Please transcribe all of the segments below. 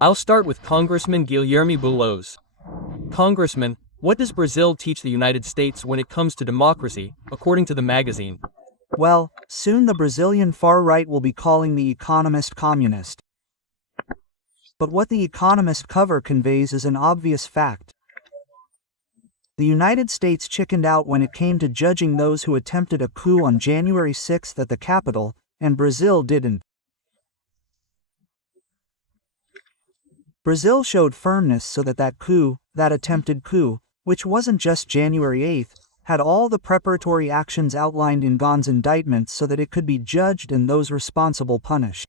I'll start with Congressman Guilherme Boulos. Congressman, what does Brazil teach the United States when it comes to democracy, according to the magazine? Well, soon the Brazilian far right will be calling the Economist communist. But what the Economist cover conveys is an obvious fact. The United States chickened out when it came to judging those who attempted a coup on January 6 at the Capitol, and Brazil didn't. Brazil showed firmness so that that attempted coup, which wasn't just January 8, had all the preparatory actions outlined in Gon's indictment so that it could be judged and those responsible punished.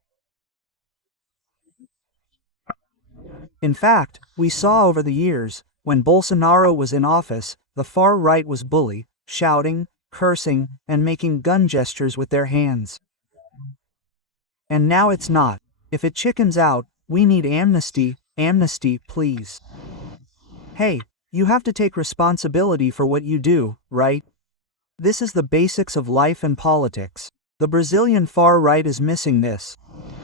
In fact, we saw over the years, when Bolsonaro was in office, the far right was bully, shouting, cursing, and making gun gestures with their hands. And now it's not. If it chickens out, we need amnesty, please. Hey, you have to take responsibility for what you do, right? This is the basics of life and politics. The Brazilian far right is missing this.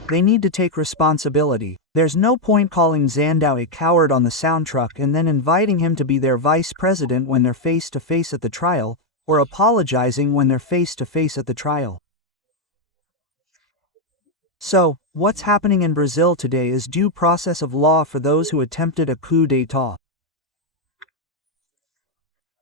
They need to take responsibility. There's no point calling Zandau a coward on the soundtrack and then inviting him to be their vice president when they're face to face at the trial, or apologizing when they're face to face at the trial. So, what's happening in Brazil today is due process of law for those who attempted a coup d'état.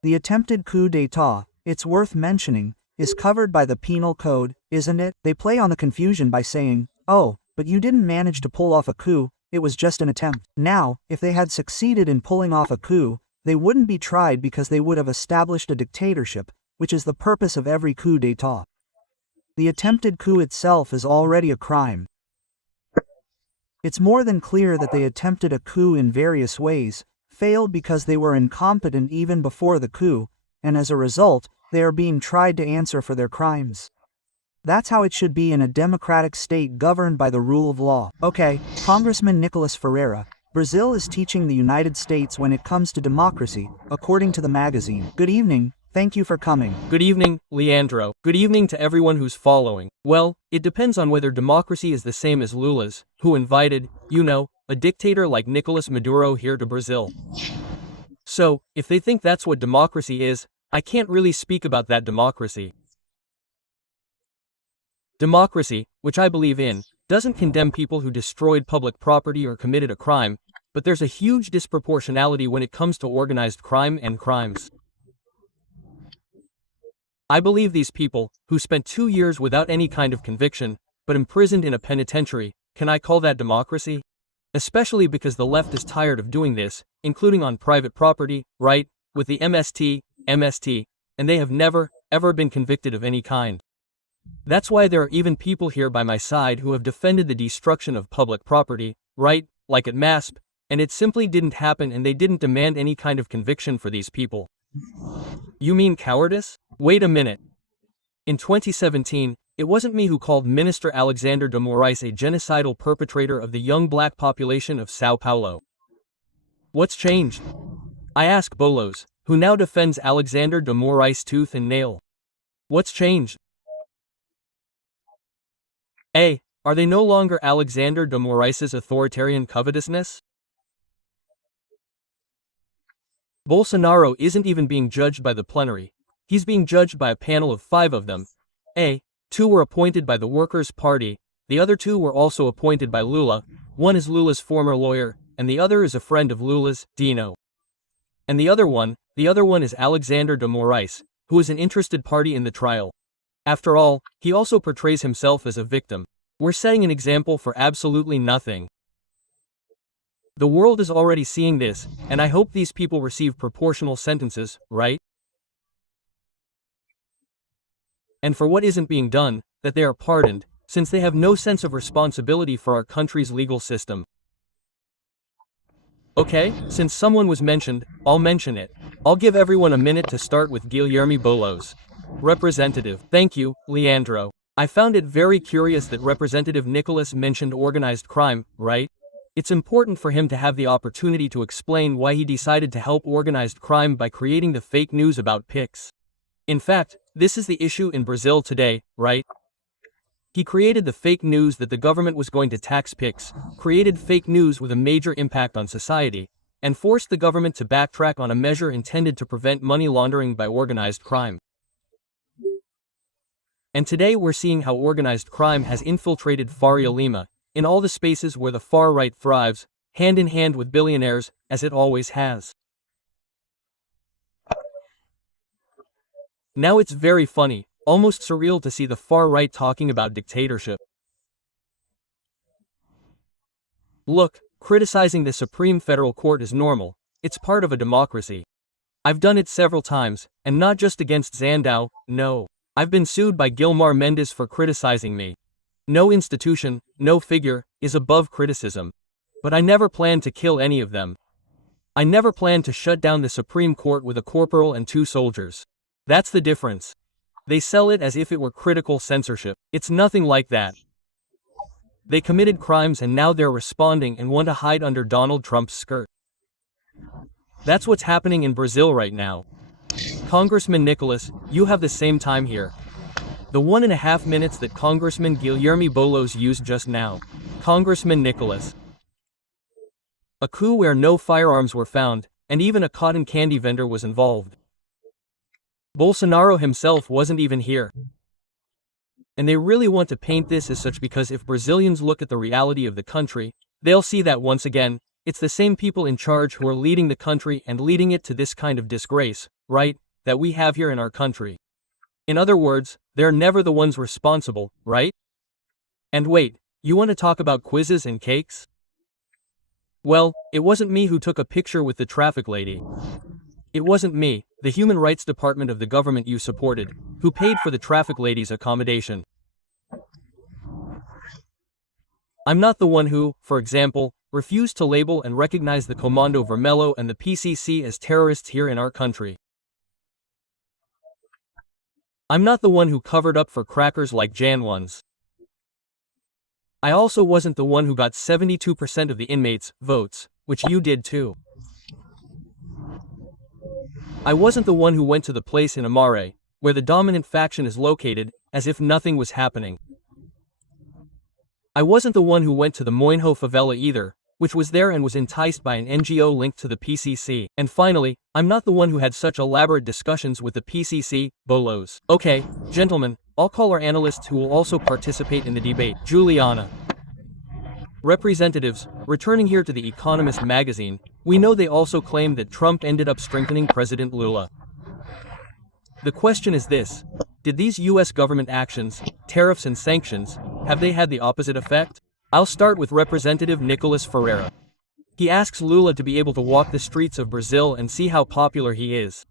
The attempted coup d'état, it's worth mentioning, is covered by the penal code, isn't it? They play on the confusion by saying, oh, but you didn't manage to pull off a coup, it was just an attempt. Now, if they had succeeded in pulling off a coup, they wouldn't be tried because they would have established a dictatorship, which is the purpose of every coup d'état. The attempted coup itself is already a crime. It's more than clear that they attempted a coup in various ways, failed because they were incompetent even before the coup, and as a result, they are being tried to answer for their crimes. That's how it should be in a democratic state governed by the rule of law. Okay, Congressman Nikolas Ferreira, Brazil is teaching the United States when it comes to democracy, according to the magazine. Good evening, thank you for coming. Good evening, Leandro. Good evening to everyone who's following. Well, it depends on whether democracy is the same as Lula's, who invited, a dictator like Nicolas Maduro here to Brazil. So, if they think that's what democracy is, I can't really speak about that democracy. Democracy, which I believe in, doesn't condemn people who destroyed public property or committed a crime, but there's a huge disproportionality when it comes to organized crime and crimes. I believe these people, who spent 2 years without any kind of conviction, but imprisoned in a penitentiary, can I call that democracy? Especially because the left is tired of doing this, including on private property, right, with the MST, and they have never, ever been convicted of any kind. That's why there are even people here by my side who have defended the destruction of public property, right, like at MASP, and it simply didn't happen and they didn't demand any kind of conviction for these people. You mean cowardice? Wait a minute. In 2017, it wasn't me who called Minister Alexander de Moraes a genocidal perpetrator of the young black population of São Paulo. What's changed? I ask Boulos, who now defends Alexander de Moraes tooth and nail. What's changed? A. Are they no longer Alexander de Moraes's authoritarian covetousness? Bolsonaro isn't even being judged by the plenary. He's being judged by a panel of 5 of them. A. 2 were appointed by the Workers' Party, the other 2 were also appointed by Lula, one is Lula's former lawyer, and the other is a friend of Lula's, Dino. And the other one is Alexander de Moraes, who is an interested party in the trial. After all, he also portrays himself as a victim. We're setting an example for absolutely nothing. The world is already seeing this, and I hope these people receive proportional sentences, right? And for what isn't being done, that they are pardoned, since they have no sense of responsibility for our country's legal system. Okay, since someone was mentioned, I'll mention it. I'll give everyone a minute to start with Guilherme Boulos. Representative. Thank you, Leandro. I found it very curious that Representative Nikolas mentioned organized crime, right? It's important for him to have the opportunity to explain why he decided to help organized crime by creating the fake news about PIX. In fact, this is the issue in Brazil today, right? He created the fake news that the government was going to tax PICs, created fake news with a major impact on society, and forced the government to backtrack on a measure intended to prevent money laundering by organized crime. And today we're seeing how organized crime has infiltrated Faria Lima, in all the spaces where the far right thrives, hand in hand with billionaires, as it always has. Now it's very funny, almost surreal to see the far right talking about dictatorship. Look, criticizing the Supreme Federal Court is normal, it's part of a democracy. I've done it several times, and not just against Sandow, no. I've been sued by Gilmar Mendes for criticizing me. No institution, no figure, is above criticism. But I never planned to kill any of them. I never planned to shut down the Supreme Court with a corporal and 2 soldiers. That's the difference. They sell it as if it were critical censorship. It's nothing like that. They committed crimes and now they're responding and want to hide under Donald Trump's skirt. That's what's happening in Brazil right now. Congressman Nikolas, you have the same time here. The 1.5 minutes that Congressman Guilherme Boulos used just now. Congressman Nikolas. A coup where no firearms were found, and even a cotton candy vendor was involved. Bolsonaro himself wasn't even here. And they really want to paint this as such because if Brazilians look at the reality of the country, they'll see that once again, it's the same people in charge who are leading the country and leading it to this kind of disgrace, right, that we have here in our country. In other words, they're never the ones responsible, right? And wait, you want to talk about quizzes and cakes? Well, it wasn't me who took a picture with the traffic lady. It wasn't me, the Human Rights Department of the government you supported, who paid for the traffic lady's accommodation. I'm not the one who, for example, refused to label and recognize the Comando Vermelho and the PCC as terrorists here in our country. I'm not the one who covered up for crackers like Jan ones. I also wasn't the one who got 72% of the inmates' votes, which you did too. I wasn't the one who went to the place in Amare, where the dominant faction is located, as if nothing was happening. I wasn't the one who went to the Moinho favela either, which was there and was enticed by an NGO linked to the PCC. And finally, I'm not the one who had such elaborate discussions with the PCC, Boulos. Okay, gentlemen, I'll call our analysts who will also participate in the debate. Juliana. Representatives, returning here to the Economist magazine, we know they also claim that Trump ended up strengthening President Lula. The question is this: did these US government actions, tariffs and sanctions, have they had the opposite effect? I'll start with Representative Nikolas Ferreira. He asks Lula to be able to walk the streets of Brazil and see how popular he is.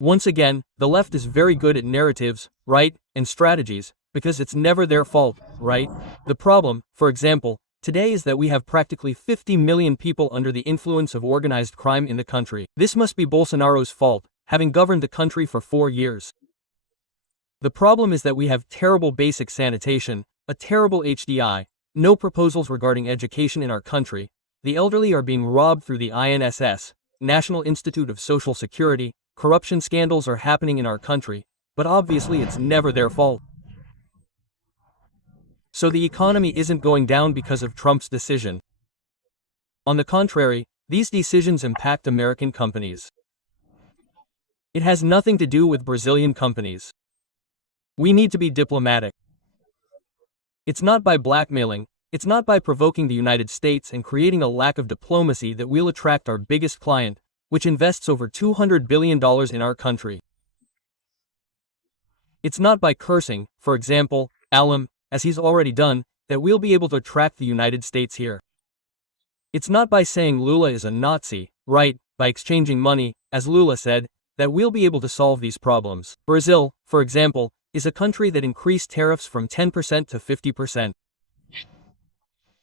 Once again, the left is very good at narratives, right, and strategies, because it's never their fault, right? The problem, for example, today is that we have practically 50 million people under the influence of organized crime in the country. This must be Bolsonaro's fault, having governed the country for 4 years. The problem is that we have terrible basic sanitation, a terrible HDI, no proposals regarding education in our country, the elderly are being robbed through the INSS, National Institute of Social Security, corruption scandals are happening in our country, but obviously it's never their fault. So the economy isn't going down because of Trump's decision. On the contrary, these decisions impact American companies. It has nothing to do with Brazilian companies. We need to be diplomatic. It's not by blackmailing, it's not by provoking the United States and creating a lack of diplomacy that we'll attract our biggest client, which invests over $200 billion in our country. It's not by cursing, for example, Alum, as he's already done, that we'll be able to attract the United States here. It's not by saying Lula is a Nazi, right, by exchanging money, as Lula said, that we'll be able to solve these problems. Brazil, for example, is a country that increased tariffs from 10% to 50%.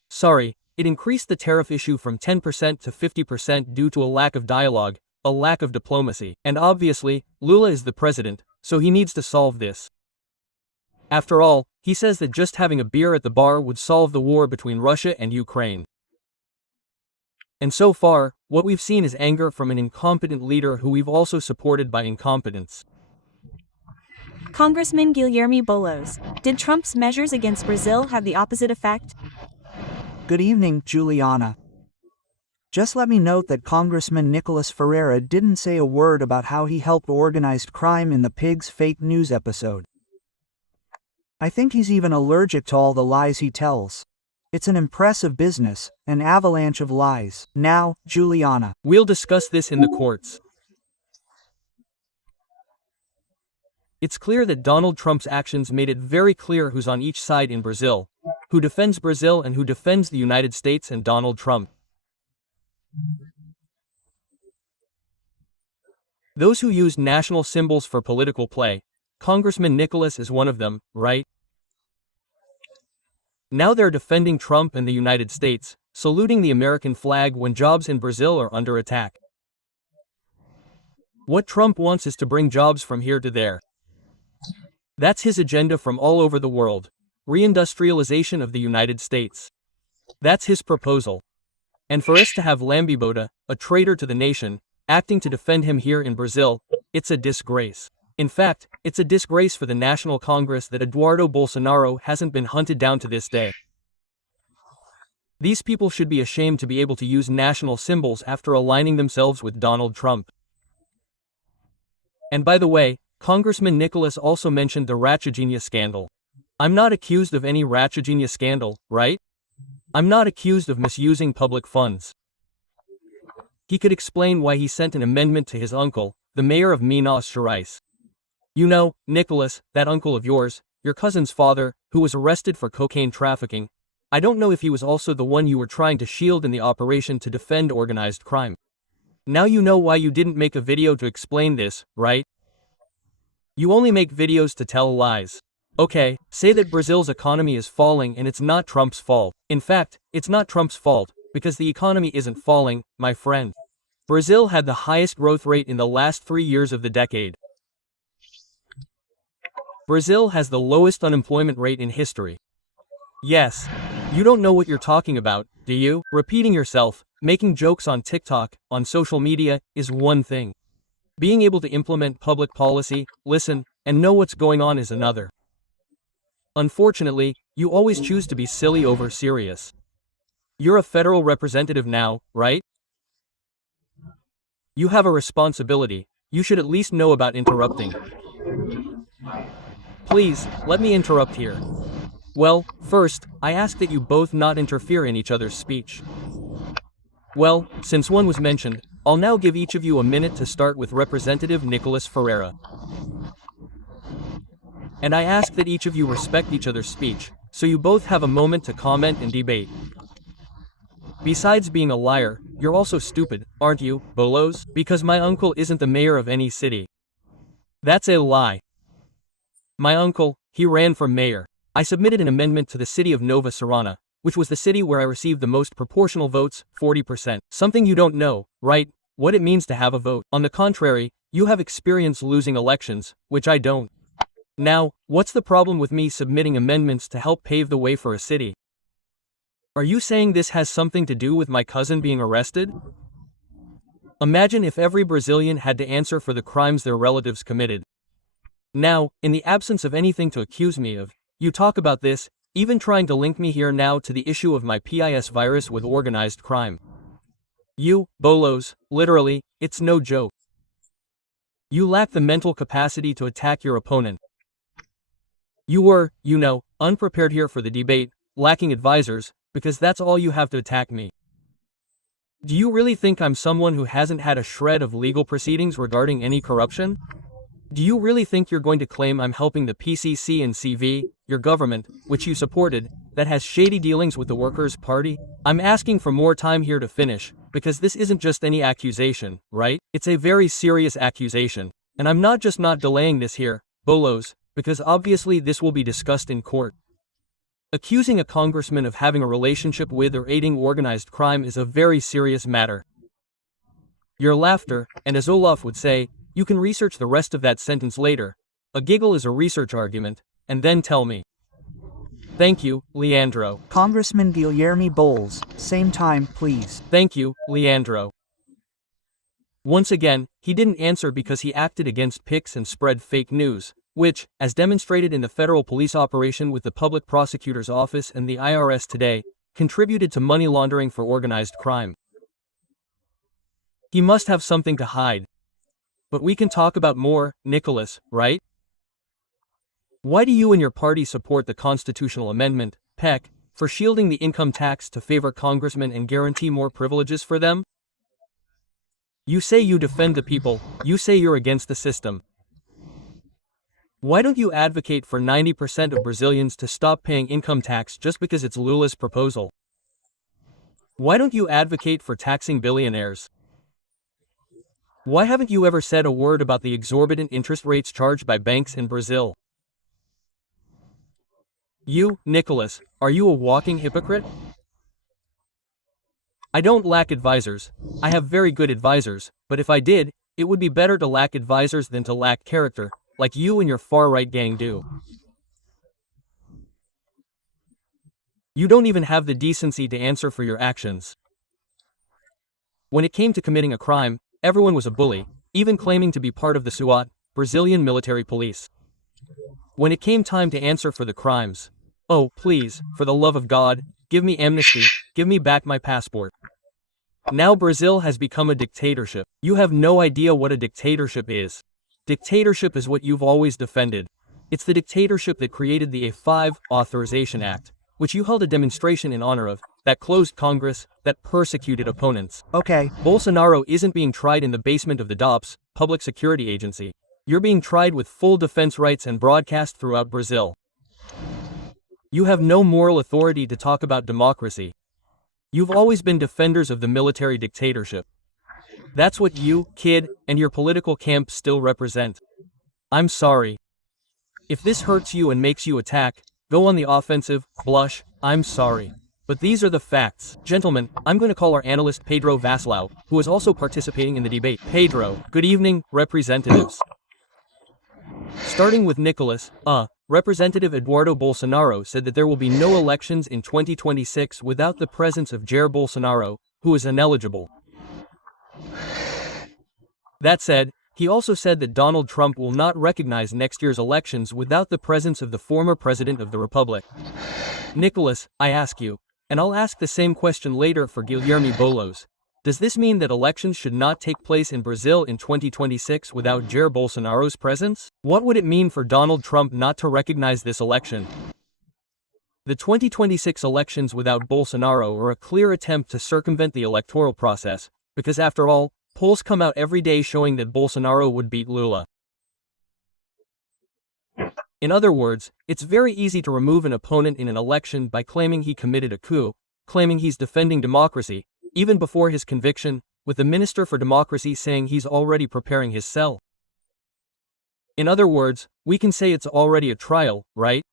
Sorry, it increased the tariff issue from 10% to 50% due to a lack of dialogue, a lack of diplomacy. And obviously, Lula is the president, so he needs to solve this. After all, he says that just having a beer at the bar would solve the war between Russia and Ukraine. And so far, what we've seen is anger from an incompetent leader who we've also supported by incompetence. Congressman Guilherme Boulos, did Trump's measures against Brazil have the opposite effect? Good evening, Juliana. Just let me note that Congressman Nikolas Ferreira didn't say a word about how he helped organized crime in the Pig's fake news episode. I think he's even allergic to all the lies he tells. It's an impressive business, an avalanche of lies. Now, Juliana. We'll discuss this in the courts. It's clear that Donald Trump's actions made it very clear who's on each side in Brazil, who defends Brazil and who defends the United States and Donald Trump. Those who use national symbols for political play, Congressman Nikolas is one of them, right? Now they're defending Trump and the United States, saluting the American flag when jobs in Brazil are under attack. What Trump wants is to bring jobs from here to there. That's his agenda from all over the world, reindustrialization of the United States. That's his proposal. And for us to have Lambibota, a traitor to the nation, acting to defend him here in Brazil, it's a disgrace. In fact, it's a disgrace for the National Congress that Eduardo Bolsonaro hasn't been hunted down to this day. These people should be ashamed to be able to use national symbols after aligning themselves with Donald Trump. And by the way, Congressman Nikolas also mentioned the Ratchagenia scandal. I'm not accused of any Ratchagenia scandal, right? I'm not accused of misusing public funds. He could explain why he sent an amendment to his uncle, the mayor of Minas Gerais. You know, Nikolas, that uncle of yours, your cousin's father, who was arrested for cocaine trafficking. I don't know if he was also the one you were trying to shield in the operation to defend organized crime. Now you know why you didn't make a video to explain this, right? You only make videos to tell lies. Okay, say that Brazil's economy is falling and it's not Trump's fault. In fact, it's not Trump's fault, because the economy isn't falling, my friend. Brazil had the highest growth rate in the last 3 years of the decade. Brazil has the lowest unemployment rate in history. Yes, you don't know what you're talking about, do you? Repeating yourself, making jokes on TikTok, on social media, is one thing. Being able to implement public policy, listen, and know what's going on is another. Unfortunately, you always choose to be silly over serious. You're a federal representative now, right? You have a responsibility. You should at least know about interrupting. Please, let me interrupt here. Well, first, I ask that you both not interfere in each other's speech. Well, since one was mentioned, I'll now give each of you a minute to start with Representative Nikolas Ferreira. And I ask that each of you respect each other's speech, so you both have a moment to comment and debate. Besides being a liar, you're also stupid, aren't you, Boulos? Because my uncle isn't the mayor of any city. That's a lie. My uncle, he ran for mayor. I submitted an amendment to the city of Nova Serrana, which was the city where I received the most proportional votes, 40%. Something you don't know, right? What it means to have a vote. On the contrary, you have experience losing elections, which I don't. Now, what's the problem with me submitting amendments to help pave the way for a city? Are you saying this has something to do with my cousin being arrested? Imagine if every Brazilian had to answer for the crimes their relatives committed. Now, in the absence of anything to accuse me of, you talk about this, even trying to link me here now to the issue of my PIS virus with organized crime. You, Boulos, literally, it's no joke. You lack the mental capacity to attack your opponent. You were, you know, unprepared here for the debate, lacking advisors, because that's all you have to attack me. Do you really think I'm someone who hasn't had a shred of legal proceedings regarding any corruption? Do you really think you're going to claim I'm helping the PCC and CV, your government, which you supported, that has shady dealings with the Workers' Party? I'm asking for more time here to finish, because this isn't just any accusation, right? It's a very serious accusation. And I'm not just not delaying this here, Boulos, because obviously this will be discussed in court. Accusing a congressman of having a relationship with or aiding organized crime is a very serious matter. Your laughter, and as Olaf would say, you can research the rest of that sentence later. A giggle is a research argument, and then tell me. Thank you, Leandro. Congressman Guilherme Boulos, same time, please. Thank you, Leandro. Once again, he didn't answer because he acted against PIX and spread fake news, which, as demonstrated in the federal police operation with the public prosecutor's office and the IRS today, contributed to money laundering for organized crime. He must have something to hide. But we can talk about more, Nikolas, right? Why do you and your party support the constitutional amendment, PEC, for shielding the income tax to favor congressmen and guarantee more privileges for them? You say you defend the people, you say you're against the system. Why don't you advocate for 90% of Brazilians to stop paying income tax just because it's Lula's proposal? Why don't you advocate for taxing billionaires? Why haven't you ever said a word about the exorbitant interest rates charged by banks in Brazil? You, Nikolas, are you a walking hypocrite? I don't lack advisors. I have very good advisors, but if I did, it would be better to lack advisors than to lack character, like you and your far-right gang do. You don't even have the decency to answer for your actions. When it came to committing a crime, everyone was a bully, even claiming to be part of the SWAT, Brazilian military police. When it came time to answer for the crimes, oh, please, for the love of God, give me amnesty, give me back my passport. Now Brazil has become a dictatorship. You have no idea what a dictatorship is. Dictatorship is what you've always defended. It's the dictatorship that created the A5 Authorization Act, which you held a demonstration in honor of, that closed Congress, that persecuted opponents. Okay, Bolsonaro isn't being tried in the basement of the DOPS, Public Security Agency. You're being tried with full defense rights and broadcast throughout Brazil. You have no moral authority to talk about democracy. You've always been defenders of the military dictatorship. That's what you, kid, and your political camp still represent. I'm sorry. If this hurts you and makes you attack, go on the offensive, blush, I'm sorry. But these are the facts. Gentlemen, I'm going to call our analyst Pedro Vassalao, who is also participating in the debate. Pedro, good evening, representatives. Starting with Nikolas, Representative Eduardo Bolsonaro said that there will be no elections in 2026 without the presence of Jair Bolsonaro, who is ineligible. That said, he also said that Donald Trump will not recognize next year's elections without the presence of the former president of the republic. Nikolas, I ask you, and I'll ask the same question later for Guilherme Boulos, does this mean that elections should not take place in Brazil in 2026 without Jair Bolsonaro's presence? What would it mean for Donald Trump not to recognize this election? The 2026 elections without Bolsonaro are a clear attempt to circumvent the electoral process, because after all, polls come out every day showing that Bolsonaro would beat Lula. In other words, it's very easy to remove an opponent in an election by claiming he committed a coup, claiming he's defending democracy, even before his conviction, with the Minister for Democracy saying he's already preparing his cell. In other words, we can say it's already a trial, right?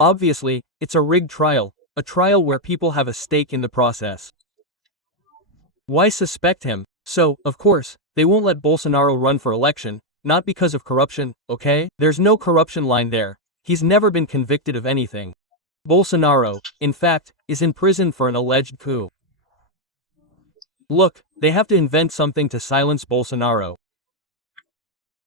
Obviously, it's a rigged trial, a trial where people have a stake in the process. Why suspect him? So, of course, they won't let Bolsonaro run for election, not because of corruption, okay? There's no corruption line there. He's never been convicted of anything. Bolsonaro, in fact, is in prison for an alleged coup. Look, they have to invent something to silence Bolsonaro.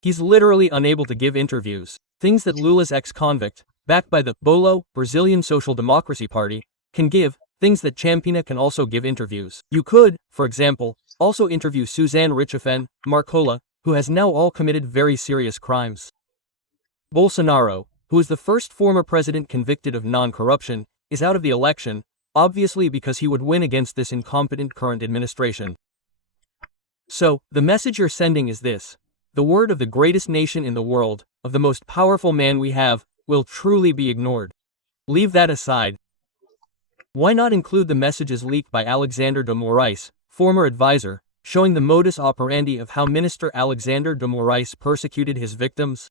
He's literally unable to give interviews, things that Lula's ex-convict, backed by the Bolo, Brazilian Social Democracy Party, can give, things that Champina can also give interviews. You could, for example, also interview Suzanne Richthofen, Marcola, who has now all committed very serious crimes. Bolsonaro, who is the first former president convicted of non-corruption, is out of the election, obviously because he would win against this incompetent current administration. So, the message you're sending is this. The word of the greatest nation in the world, of the most powerful man we have, will truly be ignored. Leave that aside. Why not include the messages leaked by Alexander de Moraes, former advisor, showing the modus operandi of how Minister Alexander de Moraes persecuted his victims?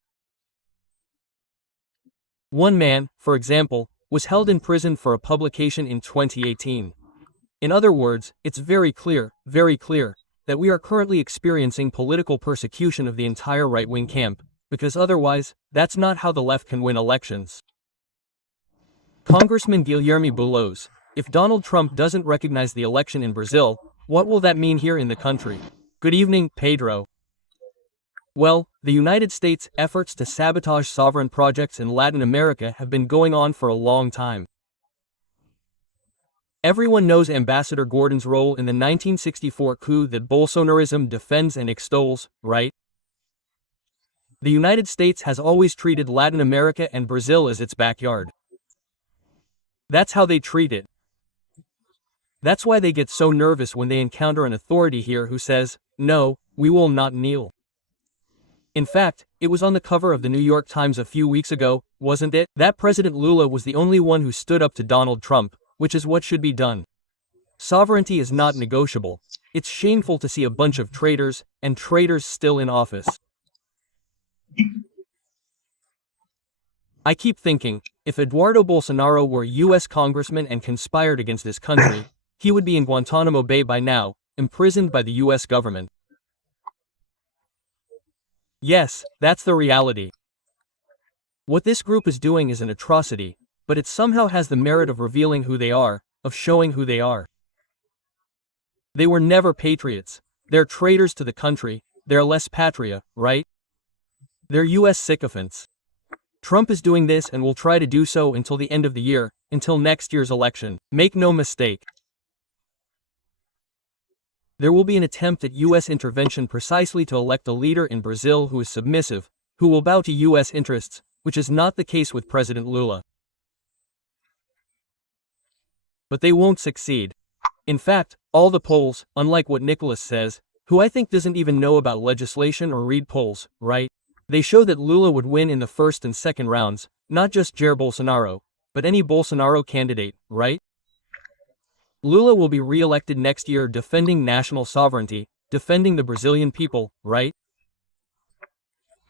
One man, for example, was held in prison for a publication in 2018. In other words, it's very clear, that we are currently experiencing political persecution of the entire right-wing camp, because otherwise, that's not how the left can win elections. Congressman Guilherme Boulos, if Donald Trump doesn't recognize the election in Brazil, what will that mean here in the country? Good evening, Pedro. Well, the United States' efforts to sabotage sovereign projects in Latin America have been going on for a long time. Everyone knows Ambassador Gordon's role in the 1964 coup that Bolsonarism defends and extols, right? The United States has always treated Latin America and Brazil as its backyard. That's how they treat it. That's why they get so nervous when they encounter an authority here who says, "No, we will not kneel." In fact, it was on the cover of the New York Times a few weeks ago, wasn't it? That President Lula was the only one who stood up to Donald Trump, which is what should be done. Sovereignty is not negotiable. It's shameful to see a bunch of traitors, and traitors still in office. I keep thinking, if Eduardo Bolsonaro were a US congressman and conspired against this country, he would be in Guantanamo Bay by now, imprisoned by the US government. Yes, that's the reality. What this group is doing is an atrocity, but it somehow has the merit of revealing who they are, of showing who they are. They were never patriots. They're traitors to the country. They're less patria, right? They're US sycophants. Trump is doing this and will try to do so until the end of the year, until next year's election. Make no mistake. There will be an attempt at US intervention precisely to elect a leader in Brazil who is submissive, who will bow to US interests, which is not the case with President Lula. But they won't succeed. In fact, all the polls, unlike what Nikolas says, who I think doesn't even know about legislation or read polls, right? They show that Lula would win in the first and second rounds, not just Jair Bolsonaro, but any Bolsonaro candidate, right? Lula will be re-elected next year defending national sovereignty, defending the Brazilian people, right?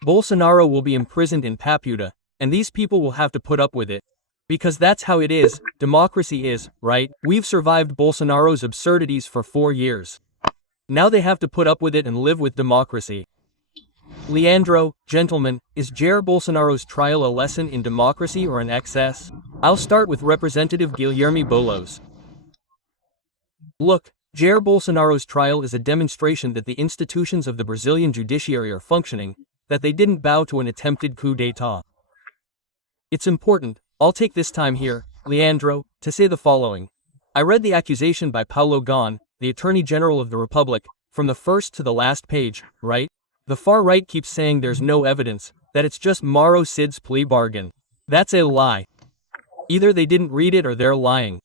Bolsonaro will be imprisoned in Papuda, and these people will have to put up with it. Because that's how it is, democracy is, right? We've survived Bolsonaro's absurdities for 4 years. Now they have to put up with it and live with democracy. Leandro, gentlemen, is Jair Bolsonaro's trial a lesson in democracy or an excess? I'll start with Representative Guilherme Boulos. Look, Jair Bolsonaro's trial is a demonstration that the institutions of the Brazilian judiciary are functioning, that they didn't bow to an attempted coup d'état. It's important, I'll take this time here, Leandro, to say the following. I read the accusation by Paulo Gon, the Attorney General of the Republic, from the first to the last page, right? The far right keeps saying there's no evidence, that it's just Mauro Cid's plea bargain. That's a lie. Either they didn't read it or they're lying.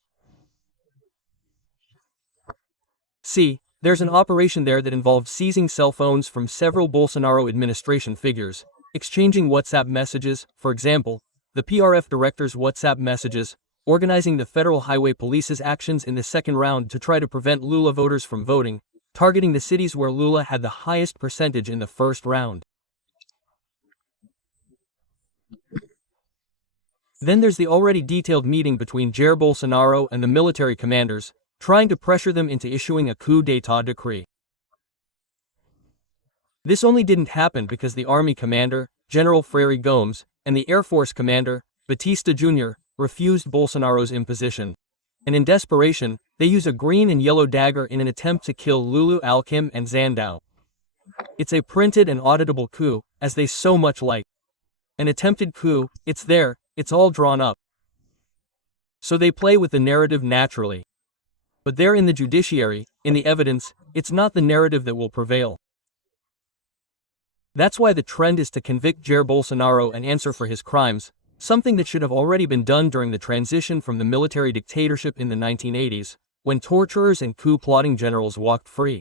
See, there's an operation there that involved seizing cell phones from several Bolsonaro administration figures, exchanging WhatsApp messages, for example, the PRF director's WhatsApp messages, organizing the Federal Highway Police's actions in the second round to try to prevent Lula voters from voting, targeting the cities where Lula had the highest percentage in the first round. Then there's the already detailed meeting between Jair Bolsonaro and the military commanders, trying to pressure them into issuing a coup d'état decree. This only didn't happen because the Army commander, General Freire Gomes, and the Air Force commander, Batista Jr., refused Bolsonaro's imposition. And in desperation, they use a green and yellow dagger in an attempt to kill Lulu Alquim and Zandao. It's a printed and auditable coup, as they so much like. An attempted coup, it's there, it's all drawn up. So they play with the narrative naturally. But there in the judiciary, in the evidence, it's not the narrative that will prevail. That's why the trend is to convict Jair Bolsonaro and answer for his crimes, something that should have already been done during the transition from the military dictatorship in the 1980s, when torturers and coup-plotting generals walked free.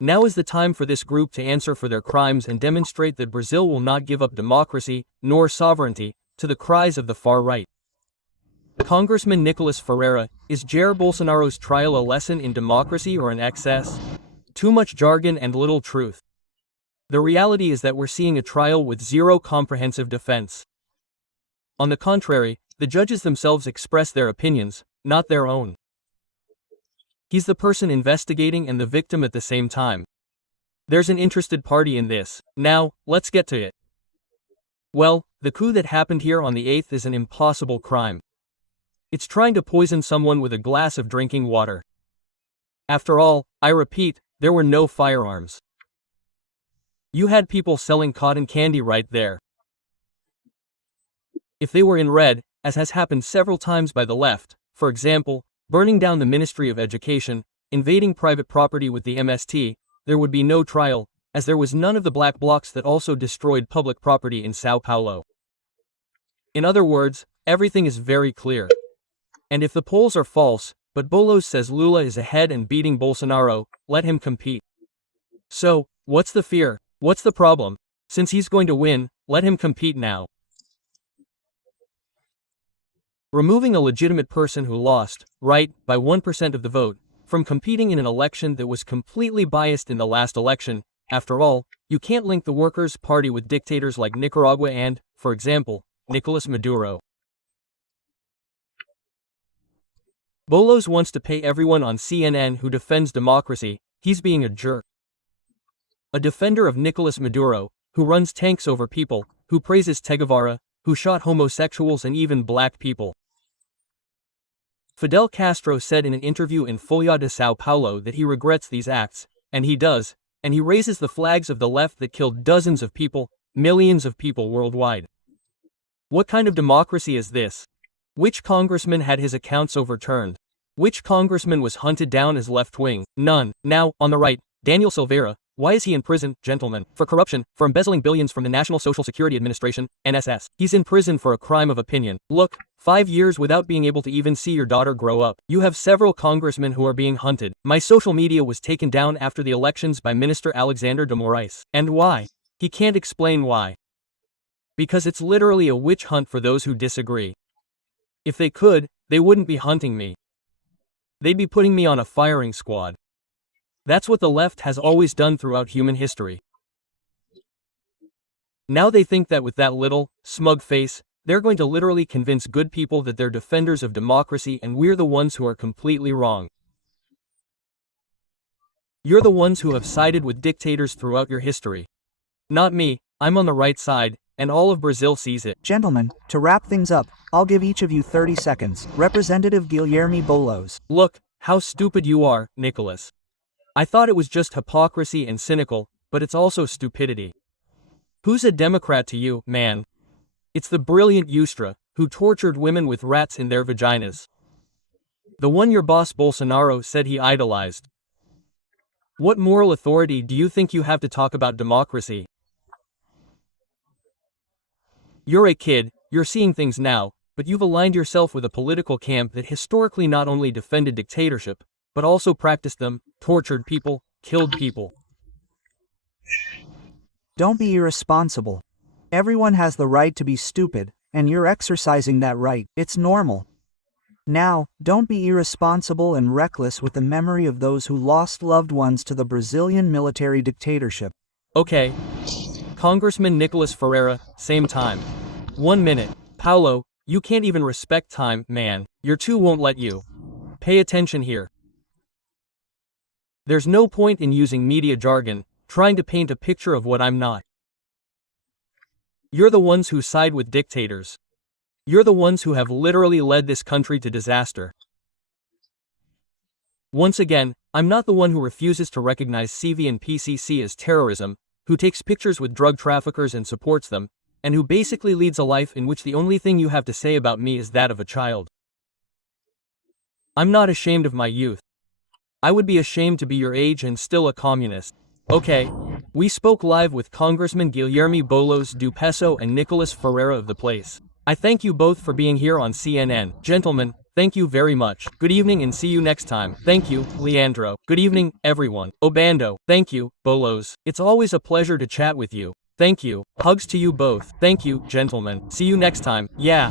Now is the time for this group to answer for their crimes and demonstrate that Brazil will not give up democracy, nor sovereignty, to the cries of the far right. Congressman Nikolas Ferreira, is Jair Bolsonaro's trial a lesson in democracy or an excess? Too much jargon and little truth. The reality is that we're seeing a trial with zero comprehensive defense. On the contrary, the judges themselves express their opinions, not their own. He's the person investigating and the victim at the same time. There's an interested party in this. Now, let's get to it. Well, the coup that happened here on the 8th is an impossible crime. It's trying to poison someone with a glass of drinking water. After all, I repeat, there were no firearms. You had people selling cotton candy right there. If they were in red, as has happened several times by the left, for example, burning down the Ministry of Education, invading private property with the MST, there would be no trial, as there was none of the black blocs that also destroyed public property in Sao Paulo. In other words, everything is very clear. And if the polls are false, but Boulos says Lula is ahead and beating Bolsonaro, let him compete. So, what's the fear? What's the problem? Since he's going to win, let him compete now. Removing a legitimate person who lost, right, by 1% of the vote, from competing in an election that was completely biased in the last election. After all, you can't link the Workers' Party with dictators like Nicaragua and, for example, Nicolas Maduro. Boulos wants to pay everyone on CNN who defends democracy. He's being a jerk. A defender of Nicolas Maduro, who runs tanks over people, who praises Che Guevara, who shot homosexuals and even black people. Fidel Castro said in an interview in Folha de Sao Paulo that he regrets these acts, and he does, and he raises the flags of the left that killed dozens of people, millions of people worldwide. What kind of democracy is this? Which congressman had his accounts overturned? Which congressman was hunted down as left-wing? None. Now, on the right, Daniel Silveira, why is he in prison, gentlemen? For corruption, for embezzling billions from the National Social Security Administration, NSS. He's in prison for a crime of opinion. Look, 5 years without being able to even see your daughter grow up. You have several congressmen who are being hunted. My social media was taken down after the elections by Minister Alexander de Moraes. And why? He can't explain why. Because it's literally a witch hunt for those who disagree. If they could, they wouldn't be hunting me. They'd be putting me on a firing squad. That's what the left has always done throughout human history. Now they think that with that little, smug face, they're going to literally convince good people that they're defenders of democracy and we're the ones who are completely wrong. You're the ones who have sided with dictators throughout your history. Not me, I'm on the right side, and all of Brazil sees it. Gentlemen, to wrap things up, I'll give each of you 30 seconds. Representative Guilherme Boulos. Look, how stupid you are, Nicholas. I thought it was just hypocrisy and cynical, but it's also stupidity. Who's a Democrat to you, man? It's the brilliant Ustra, who tortured women with rats in their vaginas. The one your boss Bolsonaro said he idolized. What moral authority do you think you have to talk about democracy? You're a kid, you're seeing things now, but you've aligned yourself with a political camp that historically not only defended dictatorship, but also practiced them, tortured people, killed people. Don't be irresponsible. Everyone has the right to be stupid, and you're exercising that right. It's normal. Now, don't be irresponsible and reckless with the memory of those who lost loved ones to the Brazilian military dictatorship. Okay. Congressman Nikolas Ferreira, same time. 1 minute. Paulo, you can't even respect time, man. Your two won't let you. Pay attention here. There's no point in using media jargon, trying to paint a picture of what I'm not. You're the ones who side with dictators. You're the ones who have literally led this country to disaster. Once again, I'm not the one who refuses to recognize CV and PCC as terrorism, who takes pictures with drug traffickers and supports them, and who basically leads a life in which the only thing you have to say about me is that of a child. I'm not ashamed of my youth. I would be ashamed to be your age and still a communist. Okay, we spoke live with Congressman Guilherme Boulos do Peso and Nikolas Ferreira of the place. I thank you both for being here on CNN. Gentlemen, thank you very much. Good evening and see you next time. Thank you, Leandro. Good evening, everyone. Obando. Thank you, Boulos. It's always a pleasure to chat with you. Thank you. Hugs to you both. Thank you, gentlemen. See you next time. Yeah.